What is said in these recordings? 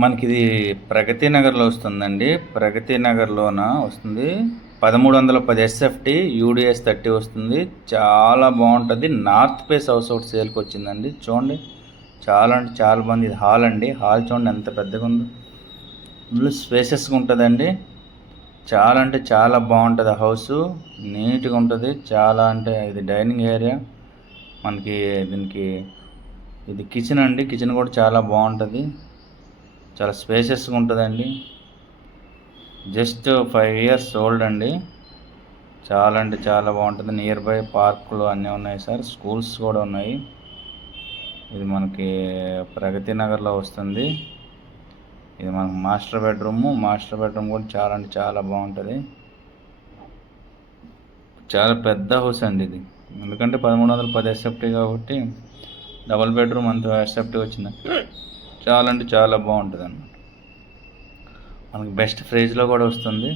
మనకి ఇది ప్రగతి నగర్లో వస్తుందండి. ప్రగతి నగర్లోన వస్తుంది. 1310 ఎస్ఎఫ్టీ యూడిఎస్ 30 వస్తుంది. చాలా బాగుంటుంది. నార్త్ ఫేస్ హౌస్ ఒకటి సేల్కి వచ్చిందండి. చూడండి, చాలా అంటే చాలా బాగుంది. ఇది హాల్ అండి. హాల్ చూడండి ఎంత పెద్దగా ఉందో. ఫుల్ స్పేసెస్గా ఉంటుందండి. చాలా అంటే చాలా బాగుంటుంది. హౌస్ నీట్గా ఉంటుంది. చాలా అంటే ఇది డైనింగ్ ఏరియా. మనకి దీనికి ఇది కిచెన్ అండి. కిచెన్ కూడా చాలా బాగుంటుంది. చాలా స్పేసెస్గా ఉంటుందండి. జస్ట్ 5 ఇయర్స్ ఓల్డ్ అండి. చాలా అంటే చాలా బాగుంటుంది. నియర్ బై పార్కులు అన్నీ ఉన్నాయి సార్. స్కూల్స్ కూడా ఉన్నాయి. ఇది మనకి ప్రగతి నగర్లో వస్తుంది. ఇది మనకు మాస్టర్ బెడ్రూమ్ కూడా చాలా అంటే చాలా బాగుంటుంది. చాలా పెద్ద హౌస్ అండి ఇది. ఎందుకంటే 1310 ఎస్ఎఫ్టీ కాబట్టి డబుల్ బెడ్రూమ్ అంత ఎస్ఎఫ్టీ వచ్చింది. చాలా అంటే చాలా బాగుంటుంది అన్నమాట. మనకి బెస్ట్ ప్రైజ్లో కూడా వస్తుంది.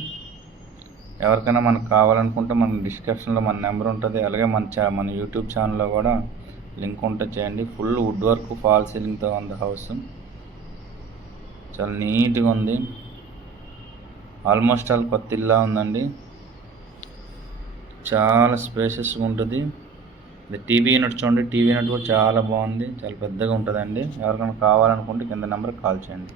ఎవరికైనా మనకు కావాలనుకుంటే మన డిస్క్రిప్షన్లో మన నెంబర్ ఉంటుంది. అలాగే మన యూట్యూబ్ ఛానల్లో కూడా లింక్ ఉంటుంది, చేయండి. ఫుల్ వుడ్ వర్క్, ఫాల్ సీలింగ్తో ఉంది హౌస్. చాలా నీట్గా ఉంది. ఆల్మోస్ట్ ఆల్ కొత్త ఇల్లా ఉందండి. చాలా స్పేసెస్గా ఉంటుంది. ఇది టీవీ యూనిట్ చూడండి. టీవీ యూనిట్ కూడా చాలా బాగుంది. చాలా పెద్దగా ఉంటుందండి. ఎవరికైనా కావాలనుకుంటే కింద నెంబర్కి కాల్ చేయండి.